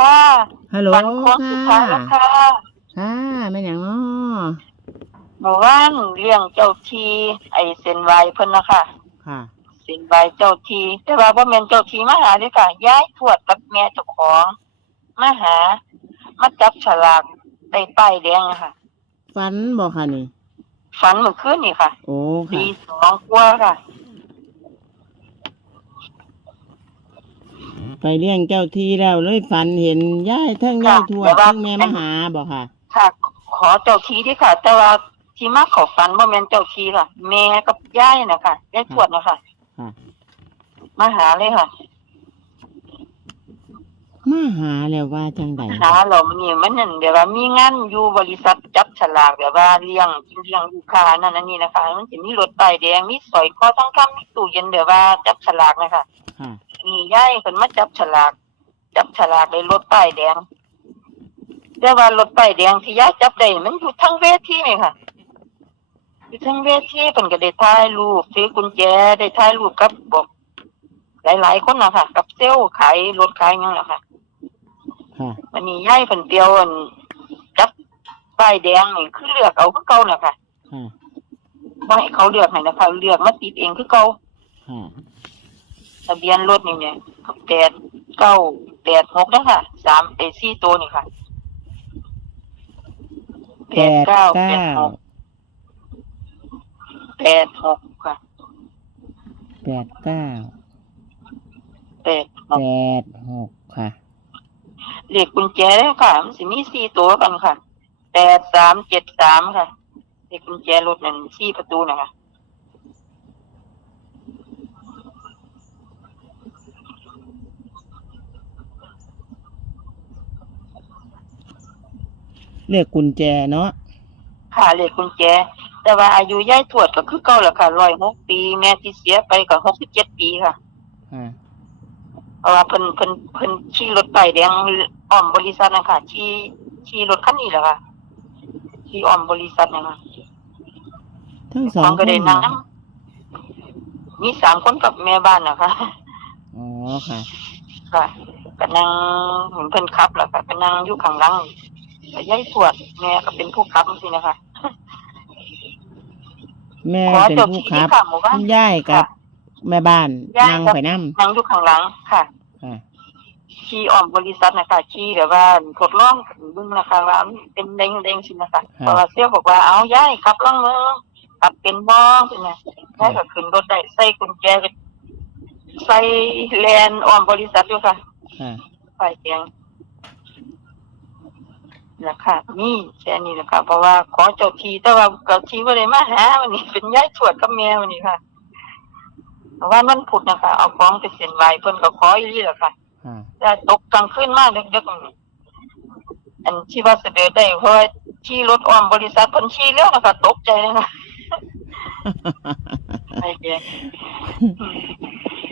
ค่ะฮัลโหลวันโค้งสุดท้าค่ะยแล้วค่ะค่ะแม่นหยังเนาะหมู่บ้านเลี้ยงเจ้าทีไอเซนไวเพิ่นนะคะค่ะ เซนไวเจ้าทีแต่ว่าบ่แม่นเจ้าทีมาหาเด้อค่ะย้ายทวดกับแม่เจ้าของมาหามาจับฉลากได้ป้ายแดงอะค่ะ ฝันบอกค่ะนี่ ฝันเมื่อคืนนี่ค่ะโอ้ค่ะตีสองกว่าค่ะ ไปเลี้ยงเจ้าที่แล้วเลยฝันเห็นย่ายทั้งย่ายทวดทั้งแม่มาหาบอกค่ะ ค่ะ ขอเจ้าทีเด้อค่ะ แต่ว่าที่มาเขอฝันบ่แม่นเจ้าทีค่ะ แม่กับยายน่ะค่ะยายทวดน่ะค่ะค่ะ มาหาเลยค่ะ มาหาแล้วว่าจังใดหาเรามันนี่มันนั่นแบบว่ามีงานอยู่บริษัทจับฉลากแบบว่าเลี้ยงกินเลี้ยงลูกค้านั่นอันนี้นะคะ มันจะมีรถป้ายแดงมีสอยคอทองคำมีตู้เย็นแบบว่าจับฉลากนะคะค่ะ มีย่ายคนมาจับฉลาก จับฉลากในรถป้ายแดงแต่ว่ารถป้ายแดงที่ย่ายจับได้มันอยู่ทั้งเวทีไหมค่ะอยู่ทั้งเวทีเป็นก็ได้ถ่ายรูปซื้อกุญแจได้ถ่ายรูปกับบอกหลาย ๆ คนนะคะกับเซลล์ขายรถขายหยังนะคะค่ะวันนี้ย่ายเพิ่นเตียวอันจับป้ายแดงนี่คือเลือกเอาคือเก่าน่ะค่ะค่ะ บ่ให้เขาเลือกให้นะคะเลือกมาติดเองคือเก่าค่ะ ทะเบียนรถนี่เนี่ยแปดเก้าแปดหกนะคะสามเอซี่ตัวนี่ค่ะแปดเก้าแปดหกแปดหกค่ะแปดเก้าแปดหกแปดหกค่ะเลขกุญแจแล้วค่ะมันสิมีสี่ตัวกันค่ะแปดสามเจ็ดสามค่ะเลขกุญแจรถนั่นสี่ประตูนะคะ เรียกกุญแจเนาะค่ะเลขกุญแจ แต่ว่าอายุย่ายทวดก็คือเก่าแหละค่ะร้อยหกปี แม่ที่เสียไปก็หกสิบเจ็ดปีค่ะค่ะเพราะว่าเพิ่นเพิ่นเพิ่นขี่รถป้ายแดงอ้อมบริษัทนะคะขี่ขี่รถคันนี้แหละค่ะขี่อ้อมบริษัทนะคะทั้งสองของคก็นได้เหรนั่องมีสามคนกับแม่บ้านนะคะอ๋อค่ะ ค่ะก็นั่งเห็นเพิ่นขับแล้วก็ก็นั่งอยู่ข้างหลังก็ ยายทวดแม่ก็เป็นผู้ขับสินะคะ แม่ขอเป็นเจ้าผู้ที่ขับค่ะหมู่บ้านคุณย่ายกับ แม่บ้านนั่งไปนั่นั่งอยู่ข้างหลังค่ะค่ะขี่อ้อมบริษัทนะคะขี่แบบว่าทดลองเบึงนะคะว่ามันเป็นเด้งเด้งๆสินะคะเพราะว่าเซี่ยวบอกว่าเอาย้ายขับลองเมืองขับเป็นบ้องสินะย้ายก็ขึ้นรถได้ใส่กุญแจก็ใส่แลนอ้อมบริษัทด้วยค่ะค่ะไฟแดง นะคะนี่แค่นี้แหละค่ะเพราะว่าขอเจ้าทีแต่ว่าเจ้าทีว่าได้มาหาวันนี้เป็นย้ายทวดกับแม่วันนี้ค่ะแต่ว่ามันพุดนะคะเอาของไปเส้นไหวเพิ่นก็ขออีหลีแหละค่ะค่ะจะตกกลางคืนมากเด็กๆอันที่ว่าเสด็จได้เพราะว่าขี่รถอ้อมบริษัทเพิ่นขี่เร็วนะคะตกใจนะคะไอ้เจ๊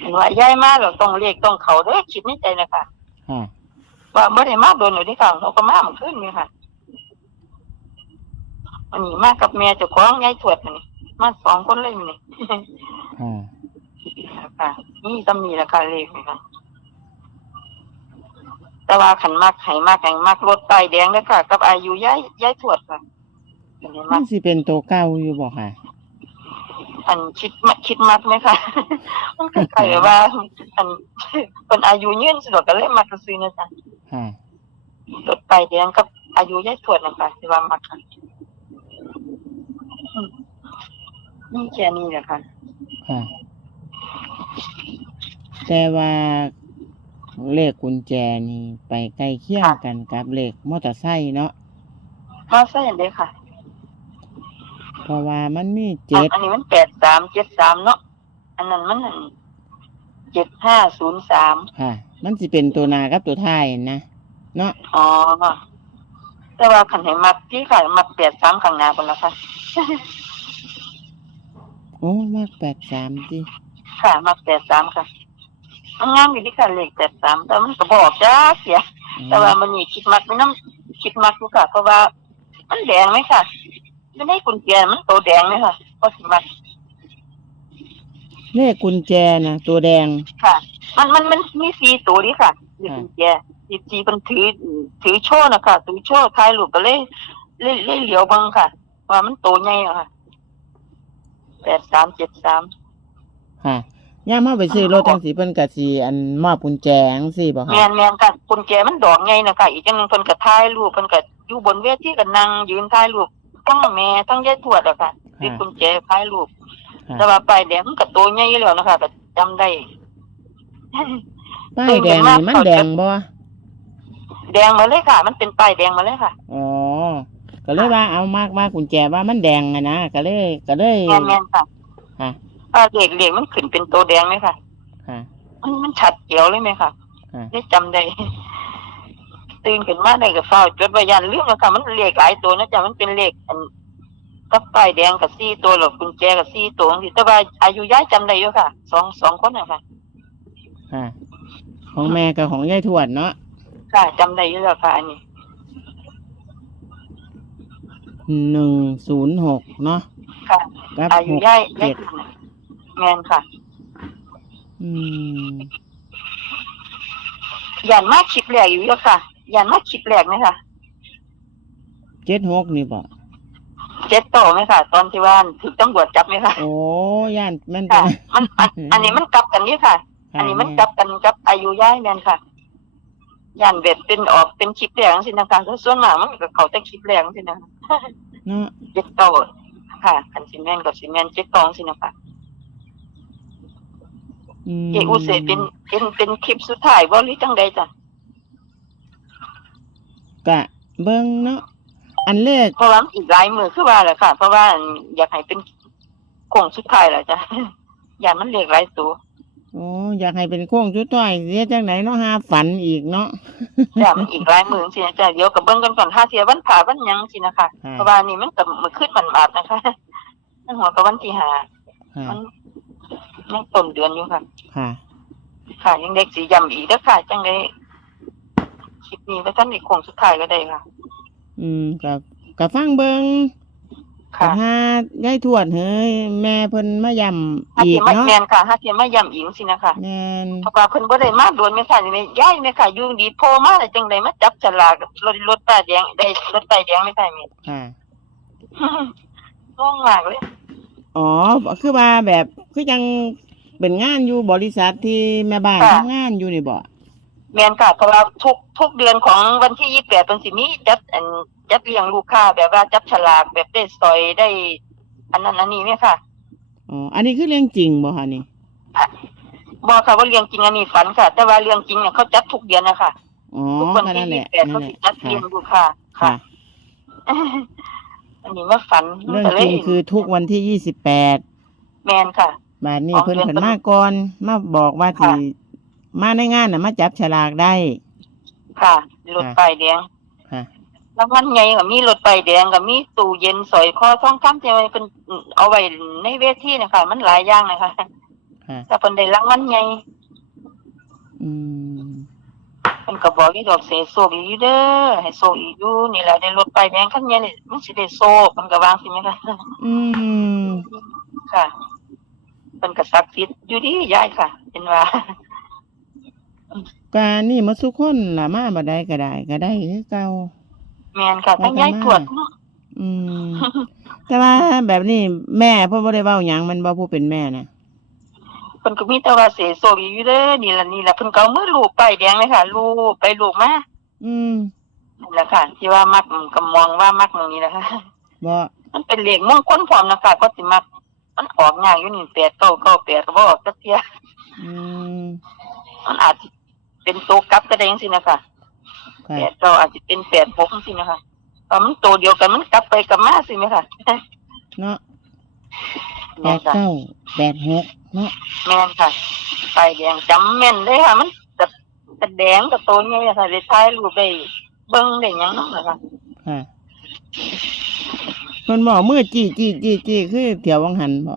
เห็นว่าย้ายมาแล้วต้องเรียกต้องเขาเด้อคิดในใจนะคะค่ะ ว่าไม่ได้มาโดนอยู่ที่ค่ะเราก็มาเมื่อคืนนี่ค่ะวันนี้มากับแม่เจ้าของยายทวดมันนี่มาสองคนเลยมันนี่ค่ะค่ะนี่ตำหนิราคาเลขเลยค่ะ แต่ว่าขันมากไห้มากแข่งมากรถไตายแดงเลยค่ะ กับอายุย้ายย้ายทวดค่ะอันนี้มัมานสิเป็นตัวเก่าอยู่บ่ค่ะ อันคิดมักคิดมักไหมคะมันคล้ายๆแบบว่า อันเป็นอายุยืนสะดวกก็เลยมักซื้อนะจ๊ะ ค่ะรถไตายแดงกับอายุย้ายทวดนะคะที่ว่ามักค่ะอืมนี่แค่นี้แหละค่ะค่ะ แต่ว่าเลขกุญแจนี่ไปใกล้เคียงกันกับเลขมอเตอร์ไซค์เนาะมาใส่อันเด้ค่ะ เพราะว่ามันมีอัเจ็นดอันนี้มันแปดสามเจ็ดสามเนาะอันนั้นมันเจ็ดห้าศูนย์สามค่ะ มันสิเป็นตัวหนากับตัวท้ายนะเนาะอ๋อ แต่ว่าขันให้มักที่ค่ะมักแปดสามข้างหน้าคนละค่ะ โอ้มากแปดสามดิค่ะมักแปดสามค่ะมันงามอยู่ที่ค่ะเลขแปดสามแต่มันก็บอกจ้าเสีย แต่ว่ามันนี่คิดมักไม่น้ำคิดมักอยู่ค่ะ เพราะว่า มันแดงไหมค่ะไม่ได้กุญแจมันโตแดงไหมค่ะก็สิมักเลขกุญแจนะตัวแดงค่ะ มันมันมันมีสีตัวนี้ค่ะเลขกุญแจสีจีจีเพิ่นถือถือโชว์นะคะถือโชว์ถ่ายรูปก็เลยเลยเลยเหลียวเบิ่งค่ะ ว่ามันโตใหญ่อะค่ะแปดสามเจ็ดสามค่ะย่ามเฮาไปซื้อรถจังสีเพิ่นก็สิอันมอบกุญแจจังซี่บ่แมค่ะนแมนค่ะกุญแจมันดอกไงนะคะอีกจังหนึงเพิ่นก็ถ่ายรูปเพิ่นก็อยู่บนเวทีก็นั่งยืนถ่ายรูปทั้งแม่ทั้งยายทวดอะค่ะติดกุญแจถ่ายรูปค่ะแต่ว่าป้ายแดงมันก็ตัวใหญ่แล้วนะคะก็จำได้ ป้ายแดงนี่มันแดงบ่แดงมาเลยค่ะ มันเป็นป้ายแดงมาเลยค่ะอ๋อก็เลยว่าเอามากว่ากุญแจว่ามันแดงอะนะก็เลยก็เลยแมนแมนค่ะค่ะป้ายเหล็กเหล็กมันขึ้นเป็นตัวแดงไหมค่ะค่ะมันมันชัดเจียวเลยไหมค่ะค่ะได้จำได้ตื่นขึ้นมาได้กับเฝ้าจดไว้ยันเรื่องแล้วค่ะมันเลขหลายตัวนะจ๊ะมันเป็นเลขอันกับป้ายแดงกับสี่ตัวหรอกกุญแจกับสี่ตัวที่แต่ว่าอายุย้ายจำได้อยู่ค่ะสองสองคนนะคะ ค่ะ ของแม่กับของยายทวดเนาะค่ะจำได้อยู่แล้วค่ะอันนี้หนึ่งศูนย์หกเนาะค่ะกับอาหยุกย้ายย้าเจ็ยดขึ้นน่ะแมนค่ะอืมยันมากคลิปแรกอยู่แล้วค่ะยันมากคลิปแรกไหมค่ะเจ็ดหกนี่บ่เจ็ดโตไหมค่ะ ตอนที่ว่าถูกตำรวจจับไหมค่ะโอ้ย่านแม่นค่ะ มันอันอันนี้มันกลับกันนี่ค่ะค่ะ อันนี้มันกลับกันกับอายุย่ายแมนค่ะยันเบ็ดเป็นออกเป็นคลิปแรกสินะคะส่วนมากมันก็เขาแต่คลิปแรกสินะเนาะเจ็ดโตค่ะคันซีเมนกับซีเมนเจ็ดโตสินะคะอืมเออุเซเป็นเป็นเป็นคลิปสุดท้ายบ่หรือจังใดจ้ะกะเบิ่งเนาะอันเลขเพราะว่ามันอีกหลายมือคือว่าแหละค่ะ เพราะว่าอยากให้เป็นโค้งสุดท้ายแหละจ้ะอย่ามันเรียกหลายตัว โอ้อยากให้เป็นโค้งจุดต้อยเสียจังไหนเนาะหาฝันอีกเนาะจ้ะมันอีกหลายมือสินะจ้ะเดี๋ยวกับเบิ้งกันก่อนห้าเทียวันผ่าวันหยังสินะคะค่ะเพราะว่านี่มันกับมือขึ้นมันบาดนะคะมันหัวกับวันที่หาค่ะมันมันต้นเดือนอยู่ค่ะ ค่ะ ค่ะยังเด็กสีย้ำอีกเด้อค่ะจังได้คลิปนี้ว่าท่านอีกโค้งสุดท้ายก็ได้ค่ะ อืมกับกับฟังเบิงกั ค่ะบหายายทวดเฮ้ยแม่เพิ่นมาย่ำห้าอีเทีกยไม่เนาะแมนค่ะห้าเทียไม่ย้ำอีกสินะคะแม่นเพราะว่าเพิ่นบ่ได้มาโดนแม่ค่ะนี่แม่ย้ายแม่ค่ะอยู่ดีโผล่มาแล้วจังไดมาจับฉลากรถรถป้ายแดงได้รถป้ายแดงไม่ใช่แม่ค่ะ งงมากเลย อ๋อ คือว่าแบบคือยังเป็นงานอยู่บริษัทที่แม่บ้านทำงานอยู่นี่บ่ แม่นค่ะเพราะว่าทุกทุกเดือนของวันที่ยี่สิบแปดเป็นสิมีจัดอันจัดเลี้ยงลูกค้าแบบว่าจับฉลากแบบได้ซอยได้ อันนั้นอันนี้ไหมค่ะอ๋ออันนี้คือเรื่องจริงบ่คะนี่บอกค่ะว่าเรื่องจริงอันนี้ฝันค่ะ แต่ว่าเรื่องจริงเนี่ยเขาจัดทุกเดือนนะคะอ๋อทุกวันก็ที่นั่นแหยี่ละสิบแปดนั่เขานแหสิละจัดเลี้ยงลูกค้าค่ะ ค่ะ อันนี้ว่าฝันเรื่องก็ลจยริงคือทุกวันที่ยี่สิบแปดแมนค่ะ บาทนี้อ๋อเพิ่นเดือนเพิ่นมาก่อนมาบอกว่าค่ะที่ มาในงานน่ะ มาจับฉลากได้ค่ะรถไฟแดงค่ะ แล้วมันไงก็มีรถไฟแดงก็มีตู้เย็นสอยคอทองคำที่มันเป็นเอาไว้ในเวทีนะคะมันหลายอย่างนะคะค่ะ แต่เพิ่นได้รางวัลใหญ่อืมเพิ่นก็บอกอีดอกเสโซกอีกอยู่เด้อให้โซกอีกอยู่นี่แหละได้รถไฟแดงคันใหญ่นี่มันสิได้โซกเพิ่นก็วางสิแม่ค่ะอืมค่ะเพิ่นก็ศักดิ์สิทธิ์อยู่ดียายค่ะ เป็นว่า การนี่มาสุกคนล่ะมาบ่ได้ก็ได้ก็ได้คือเก่า แม่นค่ะทั้งยายตรวจอืม แต่ว่าแบบนี้แม่เพิ่นบ่ได้เว้าหยังมันบ่ผู้เป็นแม่น่ะ เพิ่นก็มีแต่ว่าเสโซกอีกอยู่เด้อนี่ล่ะนี่ล่ะเพิ่นก็เอามือลูบป้ายแดงเลยค่ะลูบไปลูบมาอืมนี่แหละค่ะ ที่ว่ามักก็มองว่ามักตรงนี้แหละค่ะบ่มันเป็นเหล็กมงคลพร้อมนะคะก็สิมัก มันออกยากอยู่นี่แปดเก้าเก้าแปดก็บ่ออกจักเที่ยอืมมันอาจสิ เป็นตัวกลับก็ได้จังซี่นะคะค่ะแปดเก้าอาจจะเป็นแปดหกจังซี่นะคะเพราะมันตัวเดียวกันมันกลับไปกลับมาสิไหมคะเนาะแปแม่นดค่ะเก้าแปดหกเนาะแม่นค่ะไฟแดงจำแม่นเลยค่ะ มันจะจะแดงกับตัวใหญ่ค่ะได้ถ่ายรูปได้เบิ่งได้หยังนั่นแหละค่ะค่ะเพิ่นบอกมือจี้จี้จี้จี้คือเถียววังหันบ่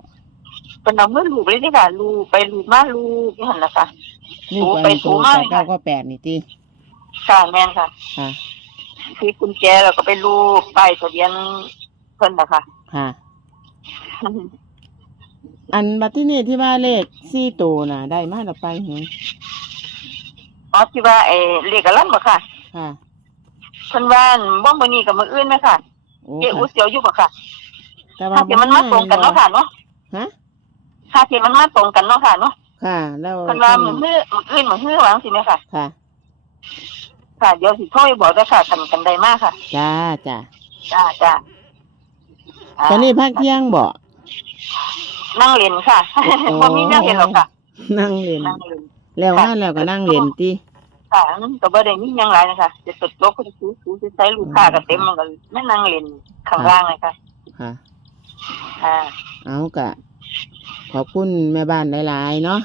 เป็นเอามือลูบเลยนี่ค่ะลูบไปลูบมาลูบนี่หั่นนะคะ ลูกถูอัไปนถูโตมาแปเลดยเก้าค่ะก็แปดนี่ติค่ะแม่นค่ะค่ะคือกุญแจเราก็ไปรูปป้ายทะเบียนเพิ่นนะคะค่ะ อันบัดที่นี่ที่ว่าเลขสี่ตัวน่ะ ได้มาแล้วไปเหรออ๋อที่ว่าไอ้เลขกะลั่นบ่ค่ะ ค่ะเพิ่นว่าบ่มื้อนี้กับมื้ออื่นไหมค่ะโอ้เจ้อูค่ะ เสียวอยู่บ่ค่ะแต่ว่าถ้าที่มันมาตรงกันเนาะค่ะเนาะฮะถ้าที่มันมาตรงกันเนาะค่ะเนาะ ค่ะแล้วเพิ่นว่ามื้อมื้อมื้ออื่นมื้อฮื้อว่าจังซี่ไหมค่ะ ค่ะ ค่ะเดี๋ยวสิโทรไปบอกเด้อค่ะกันกันได้มากค่ะ จ้าจ้าจ้าจ้าาตอนนี้พักเที่ยงบ่นั่งเล่นค่ะโอ้บ่มีแนวเห็นหรอกค่ะ นั่งเล่นนั่งเล่นแล้วมาแล้วก็นั่งเล่นติค่ะมันก็บ่ได้มีหยังหลายนะคะจะตดโต๊ะก็ซื้อซื้อใช้ลูกค้าก็เต็มมันก็ไม่นั่งเล่นข้างล่างเลยค่ะ ค่ะค่ะเอากะ ขอบคุณแม่บ้านหลายๆเนาะ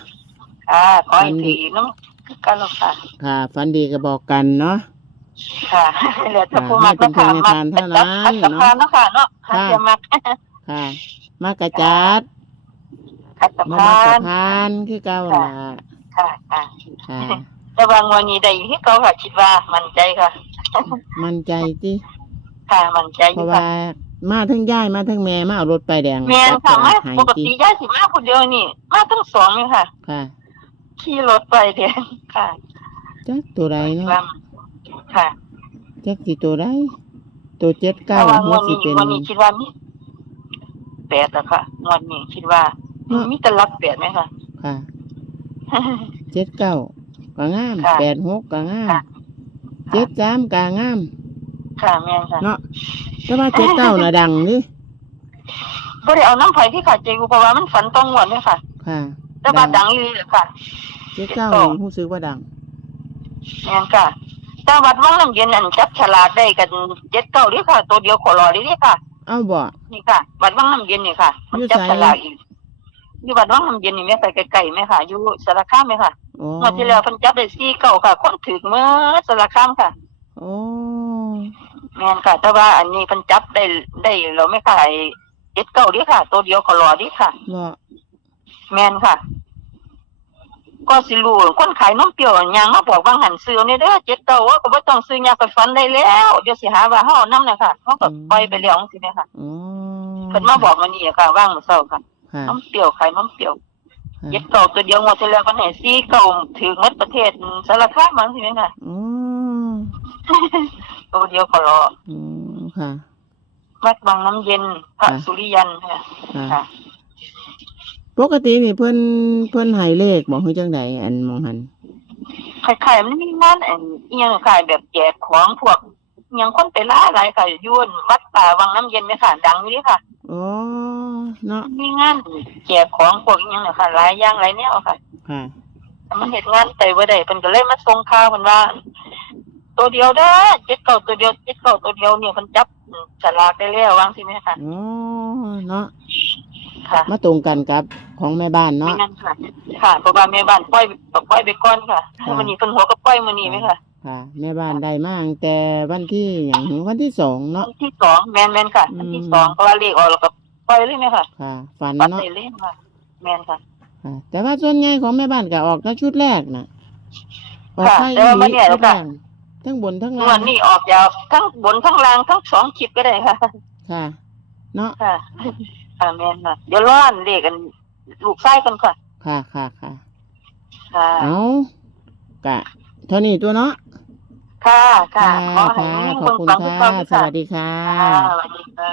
ค่ะขอให้อันนี้ดีน้ำคือกันหรอกค่ะค่ะฝันดีก็บอกกันเนาะ ค่ะแล้วถ้าผู้มักให้เป็นก็ค่ะเพียงแนวทางเท่านั้นมักกับเนาะพานเนาะค่ะเนาะค่ะค่ะเสียมักค่ะมากระจัดขัดกับมาพาบักกระนพานคือเก่าล่ะค่ะค่ะค่ะแต่บางวันนี้ได้ที่เขาค่ะคิดว่า มั่นใจค่ะ มั่นใจติค่ะ มั่นใจอเพยู่ราะค่ะว่า มาทั้งย่ายมาทั้งแม่มาเอารถไปายแดงแม่นจัค่ะบมาหายปกติติย่าสิมาคนเดียวนี่ มาทั้งสองเลยค่ะ ค่ะขี่รถไปเดียวค่ะจักตัวใดเนาะว่าค่ะจักสิตัวใดตัวเจ็ดแต่เก้าว่าหังววดสินี้เป็นงวดนี้คิดว่ามีแปดอะค่ะงวดนี้คิดว่าเนาะมีแต่รับแปดไหมค่ะค่ะเจ็ดเก้าก็งามค่ะแปดหกก็งามค่ะเจ็ดสามก็งาม ค่ะแม่นค่ะเนาะแต่ว่าเจ็ดเก้าน่ะดังนี่บ่ได้เอาน้ำไผ่ที่ขาดใจกูเพราะว่ามันฝันต้องงวดเนี่ยค่ะ ค่ะแต่ว่าดังเลยเลยค่ะเจ็ดเก้าเจ็ดเก้ารู้สึกว่าดังแม่นค่ะแต่วัดวังน้ำเย็นอันจับฉลากได้กันเจ็ดเก้าเลยค่ะ ตัวเดียวขอรอเลยค่ะเอาบ่นี่ค่ะ วัดวังน้ำเย็นนี่ค่ะมันจับฉลากอีกอยู่วัดวังน้ำเย็นนี่แม่ไปไกลๆไหมค่ะอยู่สารคามไหมค่ะโอ้งวดที่แล้วเพิ่นจับได้สี่เก้าค่ะ คนถือเมื่อสารคามค่ะ โอ้ แม่นค่ะ แต่ว่าอันนี้เพิ่นจับได้ได้เราไม่ขายเจ็ดเก้าดิค่ะ ตัวเดียวขอรอดิค่ะ บ่แม่นค่ะ ก็สิรู้คนขายนมเปรี้ยวหยังมาบอกว่าหันซื้อนี่เด้อเจ็ดเก้าว่าก็บ่ต้องซื้อยาไปฟันได้แล้วเดี๋ยวสิหาว่าเฮาเอานำน่ะค่ะเฮาก็ปล่อยไปแล้วจังซี่แม่ค่ะโอ้เพิ่นมาบอกมานี่ค่ะว่างมื้อเช้าค่ะ ค่ะนมเปรี้ยวขายนมเปรี้ยวค่ะเจ็ดเก้าตัวเดียวงวดที่แล้วก็ให้สี่เก้าถึงหมดประเทศสารคามมั้งสิแม่ค่ะโอ้ ตัวเดียวขอรอโอ้ค่ะ วัดบางน้ำเย็นพระค่ะ สุริยันค่ะค่ะ ค่ะ ปกตินี่เพิ่นเพิ่นให้เลขบอกคือจังไดอันมองหันคล้ายๆมันมีงานอันเอียงขายแบบแจกของพวกอิหยังคนไปล่าหลายค่ะอยุ่นวัดป่าวังน้ำเย็นไหมค่ะ ดังอยู่นี่ค่ะโอ้เนาะมีงานแจกของพวกอิหยังเนี่ยค่ะหลายอย่างหลายแนวค่ะค่ะ แต่มันเห็นงานแต่ว่าได้เพิ่นก็เลยมาส่งข่าวเพิ่นว่า ตัวเดียวเด้อเจ็ดเก่าตัวเดียวเจ็ดเก่าตัวเดียวเนี่ยเพิ่นจับฉลากได้แล้ววางสิไหมค่ะโอ้เนาะค่ะมาตรงกันกับของแม่บ้านไม่เนาะ งั้นค่ะ ค่ะเพราะว่าแม่บ้านปล่อยปล่อยไปก่อนค่ะค่ะ วันนี้เพิ่นหัวก็ปล่อยมื้อนี้ไหมค่ะค่ะ แม่บ้านได้มาตั้งแต่วันที่อย่างวันที่สองเนาะ วันที่สองแม่นแม่นค่ะอืมวันที่สองเพราะว่าเลขออกแล้วก็ปล่อยเลยไหมค่ะค่ะ ฝันปัดเนาะได้เลยค่ะ แม่นค่ะ ค่ะ แต่ว่าส่วนใหญ่ของแม่บ้านก็ออกแต่ชุดแรกน่ะออกค่ะไข่แต่ว่ามันเนี่ย ชุดแรค่ะก ทั้งบนทั้งงล่าวดงนี้ออกยาวทั้งบนทั้งล่างทั้งสองคลิปก็ได้ค่ะ ค่ะ เนาะค่ะค่ะแม่นค่ะเดี๋ยวร้อนเลขกันลูกไส้กันค่ะ ค่ะค่ะค่ะค่ะ เอากะเท่านี้ตัวเนาะค่ะค่ะค่ะขอให้ค่ะมีขคอบนคุณฟังทุกค่ะคนสวัสดีค่ะ ค่ะสวัสดีค่ะ